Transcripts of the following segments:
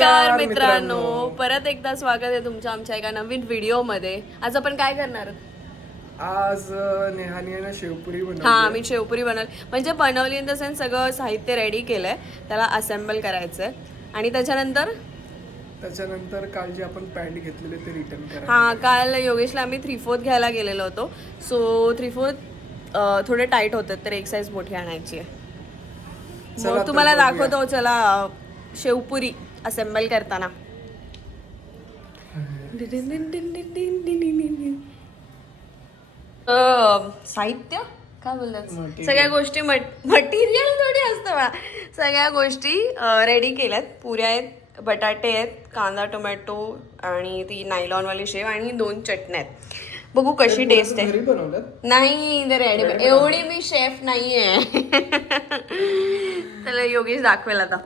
नमस्कार मित्रांनो, परत एकदा स्वागत आहे तुमचं आमच्या एका नवीन व्हिडिओमध्ये. आज आपण काय करणार आहोत? आज नेहानी आहे ना शेवपुरी बनवली. हा, मी शेवपुरी बनवली, म्हणजे बनवली इन द सेन्स सगळं साहित्य रेडी केलंय, त्याला असेंबल करायचंय. आणि त्याच्यानंतर काल जे आपण पॅन्ट घेतलेले ते रिटर्न करा. हा, काल योगेशला आम्ही 3/4 घ्यायला गेलेलो होतो. सो 3/4 थोडे टाईट होतात, तर एक साईज मोठी आणायची आहे. मग तुम्हाला दाखवतो, चला शेवपुरी असेंबल करताना. साहित्य काय बोलतात, सगळ्या गोष्टी मटेरियल थोडी असतं बा. सगळ्या गोष्टी रेडी केल्यात. पुऱ्या आहेत, बटाटे आहेत, कांदा टोमॅटो आणि ती नायलॉनवाली शेव आणि 2 चटण्या आहेत. बघू कशी टेस्ट आहे. नाही, रेडी. एवढी मी शेफ नाहीये. त्याला योगेश दाखवेल आता.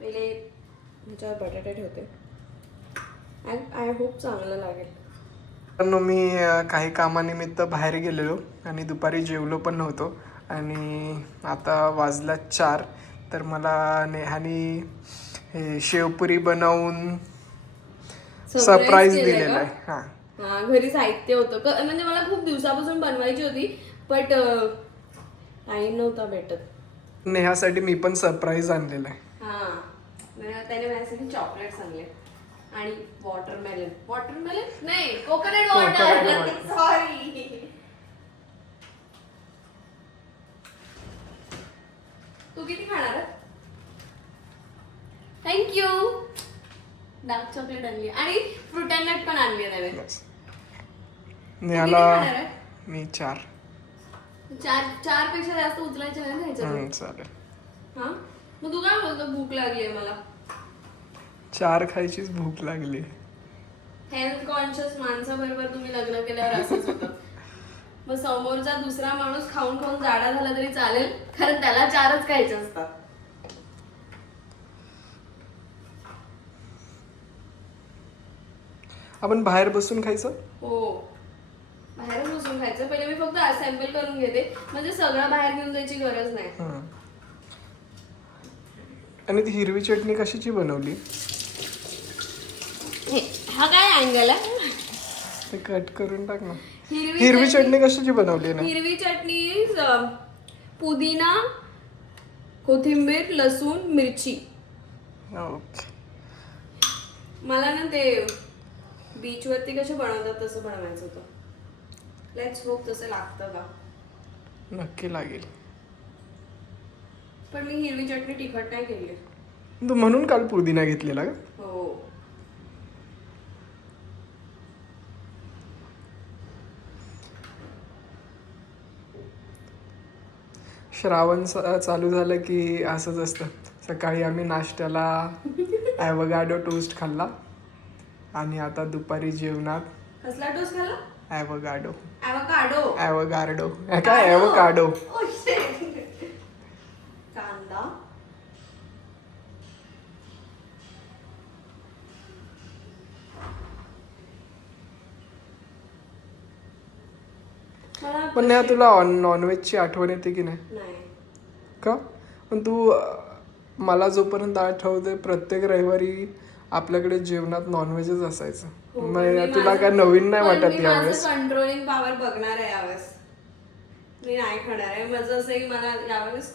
पहिले ह्याच्यावर बटाटे ठेवते. आय होप चांगलं लागेल. मी काही कामानिमित्त बाहेर गेलेलो आणि दुपारी जेवलो पण नव्हतो आणि आता वाजला 4. तर मला नेहानी हे शेवपुरी बनवून सरप्राईज दिलेला आहे. हा, घरी साहित्य होतं, म्हणजे मला खूप दिवसापासून बनवायची होती, बट टाइम नव्हता भेटत. नेहासाठी मी पण सरप्राईज आणलेला आहे. हा, त्याने माझ्यासाठी चॉकलेट्स आणले आणि वॉटरमेलन नाही, कोकोनट वॉटर. सॉरी. तू किती खाणार? थँक्यू. डार्क चॉकलेट आणली आणि फ्रूट अँड नट पण आणली आहे. नेहाला मी 4 पेक्षा जास्त उचलायचे नाही घ्यायचं. चालेल. हा, मग तू काय बोलतो? भूक लागली मला. 4 खायचीच भूक लागली. हेल्थ कॉन्शियस माणसाबरोबर तुम्ही लग्न केल्यावर असंच होतं. मग समोरचा दुसरा माणूस खाऊन खाऊन जाडा झाला तरी चालेल, कारण त्याला 4च खायचे असतात. आपण बाहेर बसून खायचं. हो, बाहेर बसून खायचं. पहिले मी फक्त असेंबल करून घेते, म्हणजे सगळं बाहेर घेऊन जायची गरज नाही. आणि ती हिरवी चटणी कशाची बनवली? हा काय अँगल आहे? ते कट करून टाक ना. हिरवी चटणी कशाची बनवली ना? हिरवी चटणी पुदिना, कोथिंबीर, लसूण, मिरची. ओके. मला ना ते बीच वरती कसे बनवतात तसं बनवायचं होतं. लेट्स होप तसं लागतं का. नक्की लागेल. पण मी हिरवी चटणी तिखट नाही केली. तू म्हणून काल पुदिना घेतलेला का? हो. श्रावण चालू झालं की असंच असतं. सकाळी आम्ही नाश्त्याला ॲवोकाडो टोस्ट खाल्ला आणि आता दुपारी जेवणात कसला टोस्ट खाल्ला? ॲवोकाडो. काय ॲवोकाडो. कांदा, पण नाही, तुला नॉनव्हेजची आठवण येते की नाही? का? पण तू मला जोपर्यंत आठवते प्रत्येक रविवारी आपल्याकडे जेवणात नॉनव्हेजच असायचं. तुला काय नवीन नाही वाटत यावेळेस? कंट्रोलिंग पॉवर बघणार आहे यावेळेस. मी नाही खाणार आहे. माझं असं की मला यावेळेस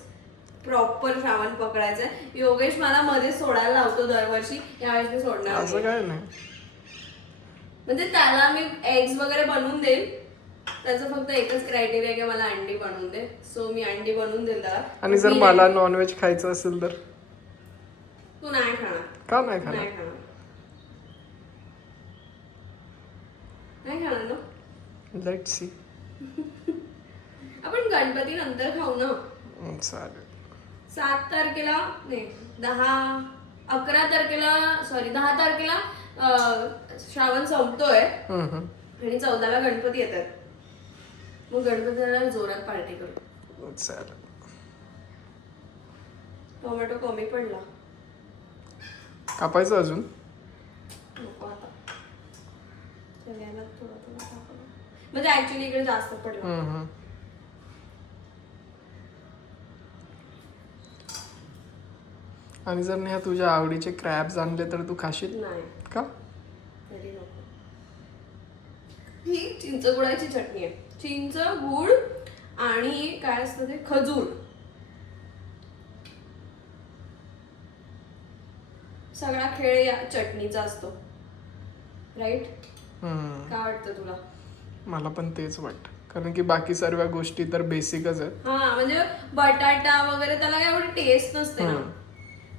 प्रॉपर श्रावण पकडायचंय. योगेश मला मध्ये सोडायला लावतो दरवर्षी, यावेळेस मी सोडणार. असं काय नाही, म्हणजे त्याला मी एग्स वगैरे बनवून देईल. त्याचं फक्त एकच क्रायटेरिया की मला अंडी बनवून दे. सो मी अंडी बनवून देईल त्याला. आणि जर मला नॉनव्हेज खायचं असेल तर तू नाही खाणार. का नाही खाणार? नाही खाणार ना. Let's see. आपण गणपती नंतर खाऊ ना. चालेल. 7 तारखेला नाही, 11 तारखेला, सॉरी 10 तारखेला श्रावण संपतोय आणि 14ला गणपती येतात. मग गणपतीला जोरात पार्टी करू. चालेल. टोमॅटो कमी पडला. कापायचं अजून? नको आता. थोडा म्हणजे ऍक्च्युली इकडे जास्त पडला. आणि जर नेहा तुझ्या आवडीचे क्रॅब्स आणले तर तू खाशील नाही का? तरी नको. ही चिंच गुळाची चटणी आहे. चिंच गुळ आणि काय असतं ते खजूर, सगळा खेळ या चटणीचा असतो. राईट? काय वाटतं तुला? मला पण तेच वाटतं, कारण की बाकी सर्व गोष्टी तर बेसिकच आहेत. हा म्हणजे बटाटा वगैरे त्याला काय एवढी टेस्ट नसते ना,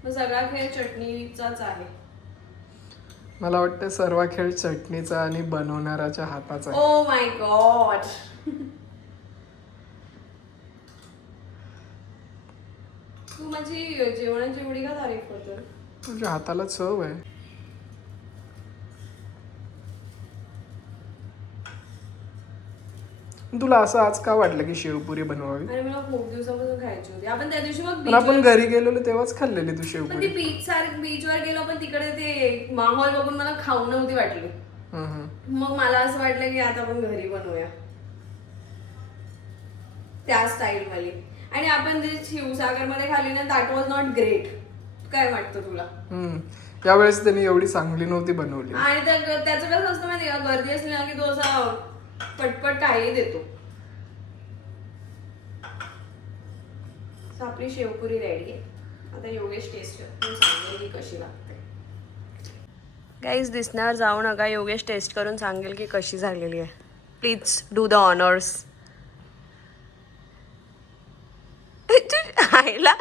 मग सगळा खेळ चटणीचाच आहे. मला वाटतं सर्व खेळ चटणीचा आणि बनवणाऱ्याच्या हाताचा आहे. Oh my God. तू माझी जेवणाची एवढी का तारीफ करतो? तुझ्या हाताला चव आहे. तुला असं आज का वाटलं की शेवपुरी बनवावी? आणि मला खूप दिवसापासून खायची होती. आपण त्या दिवशी मग पण आपण घरी गेलेलो तेव्हाच खाल्लेली तू पण शेवपुरी. ती बीचवर गेलो पण तिकडे ते माहोल बघून मला खाऊ नव्हती वाटली. मग मला असं वाटलं की आता आपण घरी बनवूया त्या स्टाईल मध्ये. आणि आपण जे शिवसागर मध्ये खाल्ली ना, दॅट वॉज नॉट ग्रेट. काय वाटतं तुला? यावेळेस त्यांनी एवढी चांगली नव्हती बनवली. आणि त्याचं कसं असतं माहिती का, गर्दी असली ना की तो असा पटपट काही देतो. आपली शेवपुरी रेडी आहे. आता योगेश टेस्ट सांगेल की कशी लागते. गाईज दिसण्यावर जाऊ नका, योगेश टेस्ट करून सांगेल की कशी झालेली आहे. Please do the honours. आईला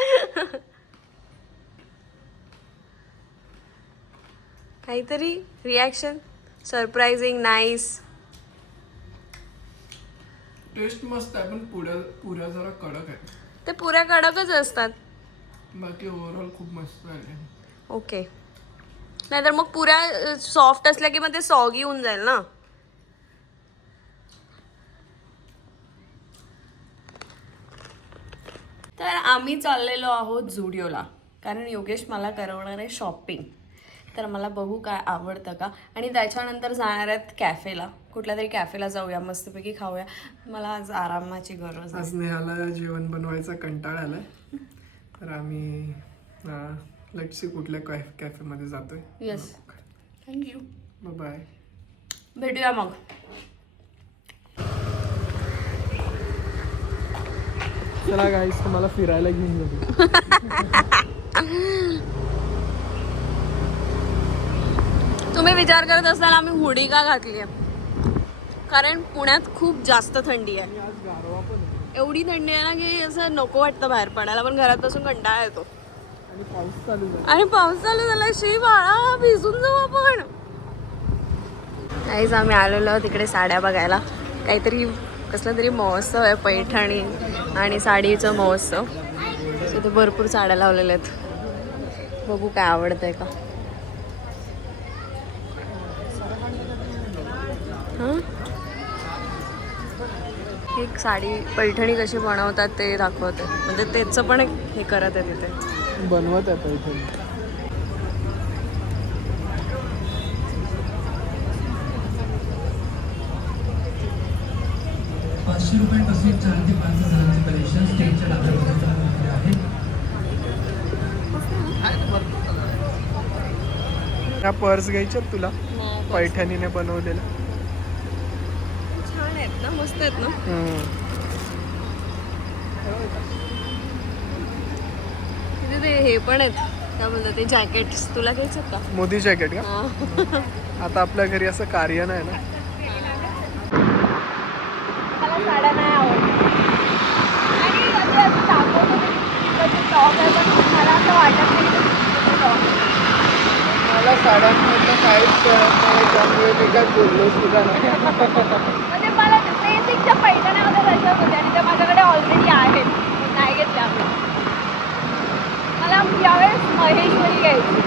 काहीतरी रिॲक्शन. Surprising, nice. टेस्ट मस्त आहे, पण पुऱ्या जरा कडक आहे. ते पुऱ्या कडकच असतात. बाकी ओव्हरऑल खूप मस्त आहे. ओके. नाहीतर मग पुऱ्या सॉफ्ट असल्या की मग ते सॉगी होऊन जाईल ना. तर आम्ही चाललेलो आहोत झुडिओला, कारण योगेश मला करवणार आहे शॉपिंग. तर मला बघू काय आवडतं का, आणि त्याच्यानंतर जाणार आहेत कॅफेला. कुठल्या तरी कॅफेला जाऊया, मस्तपैकी खाऊया. मला आज आरामाची गरज आहे. आज नेहाला जेवण बनवायचा कंटाळा आलाय, तर आम्ही लेट्स सी कुठल्या कॅफेमध्ये जातोय. येस. थँक्यू. बाय. भेटूया मग. चला गाईस, तुम्हाला फिरायला घेऊन जातो. तुम्ही विचार करत असाल आम्ही हुडी का घातली आहे, कारण पुण्यात खूप जास्त थंडी आहे. आज गारवा पण आहे. एवढी थंडी आहे ना की असं नको वाटतं बाहेर पडायला, पण घरात बसून कंटाळा येतो. आणि पाऊस चालू झाला. आणि पाऊस चालू झाला, शी बाळा भिजून जाऊ आपण. काहीच आम्ही आलेलो तिकडे साड्या बघायला. काहीतरी कसला तरी महोत्सव आहे, पैठणी आणि साडीचं महोत्सव. सो ते भरपूर साड्या लावलेल्या आहेत. बघू काय आवडतंय का. एक साडी पैठणी कशी बनवतात ते दाखवते, म्हणजे त्याचं पण एक हे करत आहे तिथे. बनवत आहे पैठणी. ₹500 पासून 4 ते 5 हजारांचे कलेक्शन स्टेजच्या डाव्या बाजूला आहे. ह्या पर्स घ्यायच्यात तुला, पैठणीने बनवलेल्या. छान आहेत ना, मस्त आहेत ना. तिथे ते हे पण आहेत, काय बोलतात ते जॅकेट्स. तुला घ्यायचं का? मोदी जॅकेट का? आता आपल्या घरी असं कार्य नाही ना. मला साड्या नाही आवडत, आणि असं दाखवतो टॉप आहे, पण मला असं वाटत नाही मला साड्यांमधलं काहीच कळत नाही, त्यामुळे मी काय बोललो सुद्धा नाही. म्हणजे मला बेसिकच्या पैठण्या वगैरे तशाच होत्या, आणि त्या माझ्याकडे ऑलरेडी आहेत, नाही घेतल्या. मला यावेळेस महेश्वरी घ्यायची.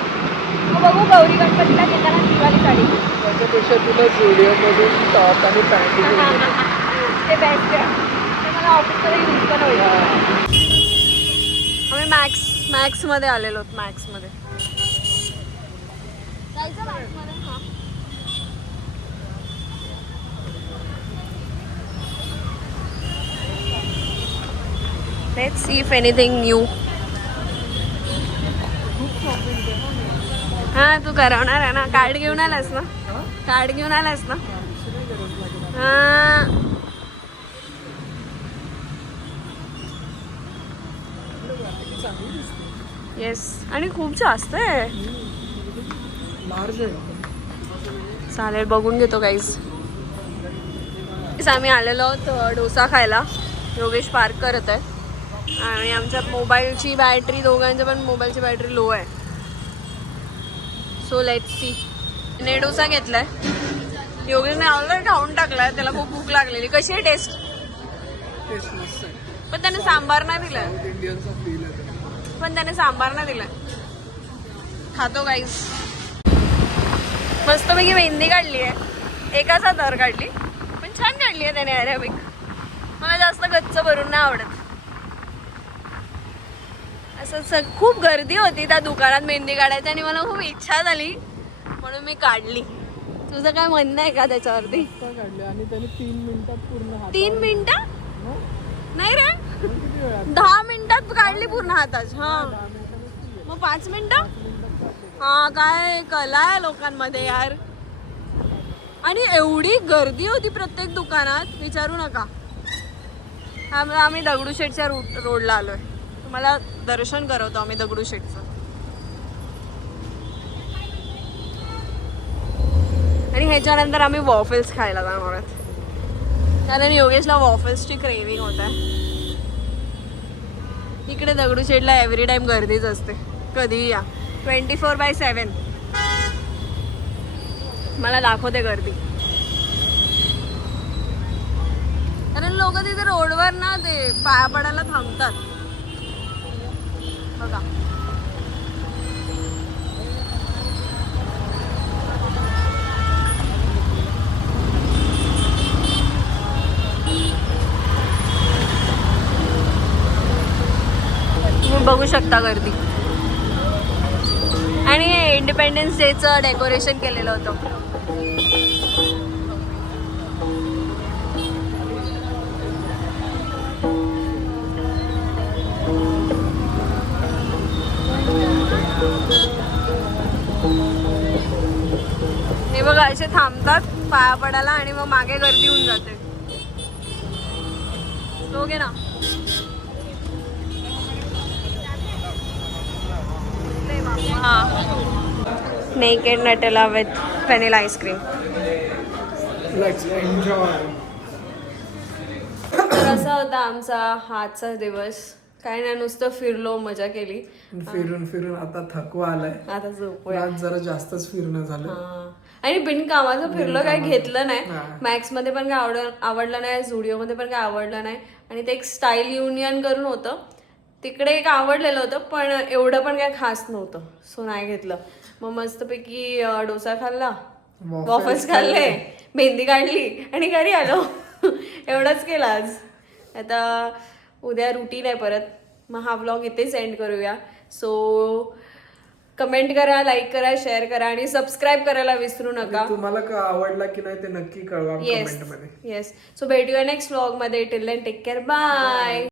मग बघू गौरी गणपतीला घेताना दिवाळी साडी. त्याच्यापेक्षा तुला स्टुडिओमधून टॉप आणि पॅन्ट ते बेस्ट आहे, ते मला ऑफिसमध्ये यूज पण होईल. आम्ही मॅक्समध्ये आलेलो आहोत. मॅक्समध्ये जायचं. मॅक्समध्ये हां. Let's see if anything new. हा तू करवणार आहे ना. कार्ड घेऊन आलास ना. कार्ड घेऊन आलास ना. हा येस आणि खूप जास्त आहे. लार्ज आहे. चालेल बघून घेतो काहीच. आम्ही आलेलो आहोत डोसा खायला. योगेश पार्क करत आहे आणि आमच्या मोबाईलची बॅटरी, दोघांच्या पण मोबाईलची बॅटरी लो आहे. So let's see. ने डोसा घेतलाय. योगेशने ऑलरेडी खाऊन टाकलाय. त्याला खूप भूक लागलेली. कशी आहे टेस्ट? टेस्ट मस्त आहे. पण त्याने सांबार नाही दिलाय. साऊथ इंडियनचा फील आहे. पण त्याने सांबार नाही दिलाय. खातो गाईस. मस्तपैकी मेहंदी काढली आहे. एकाचा दर काढली पण छान काढली आहे त्याने अरेबिक. मला जास्त गच्च भरून नाही आवडत. असं खूप गर्दी होती त्या दुकानात मेहंदी काढायची आणि मला खूप इच्छा झाली म्हणून मी काढली. तुझं काय म्हणणं आहे का त्याच्यावरती? काढले आणि त्याने 3 मिनिटात पूर्ण 3 मिनिटं नाही रे, 10 मिनिटात काढली पूर्ण हाताच. हा मग 5 मिनिटं. हा काय कला आहे लोकांमध्ये यार. आणि एवढी गर्दी होती प्रत्येक दुकानात विचारू नका. आम्ही दगडूशेठच्या रोडला आलोय. तुम्हाला दर्शन करवतो आम्ही दगडूशेठचं. आणि ह्याच्यानंतर आम्ही वॉफल्स खायला जाणार आहोत कारण योगेशला वॉफल्सची क्रेविंग होत आहे. इकडे दगडूशेठला एव्हरी टाइम गर्दीच असते. कधीही या. 24/7. मला दाखवते गर्दी. कारण लोक तिथे रोडवर ना ते पाया पडायला थांबतात बघा. तुम्ही बघू शकता गर्दी. आणि इंडिपेंडन्स डेचं डेकोरेशन केलेलं होतं. हे बघा असे थांबतात पाया पडायला आणि मग मागे गर्दी होऊन जाते. तो घे ना. Naked Nutella with vanilla ice cream. तर असा होता आमचा हातचा दिवस. काय नाही नुसतं फिरलो, मजा केली. फिरून आता थकवा आलाय. आता झोपूया. आज जरा जास्तच फिरणं झालं. आणि बिनकामाचं फिरलं, काय घेतलं नाही. मॅक्स मध्ये पण काय आवडलं नाही. झुडिओ मध्ये पण काय आवडलं नाही. आणि ते एक स्टाईल युनियन करून होतं तिकडे एक आवडलेलं होतं पण एवढं पण काय खास नव्हतं. सो नाही घेतलं. मग मस्तपैकी डोसा खाल्ला, वॉफल्स खाल्ले, मेहंदी काढली आणि घरी आलो. एवढंच केलं आज. आता उद्या रुटीन आहे परत. मग हा व्लॉग इथे सेंड करूया. सो कमेंट करा, लाईक करा, शेअर करा आणि सबस्क्राईब करायला विसरू नका. तुम्हाला का आवडला की नाही ते नक्की कळवा कमेंट मध्ये. येस. सो भेटूया नेक्स्ट व्लॉग मध्ये. Till then take care. Bye.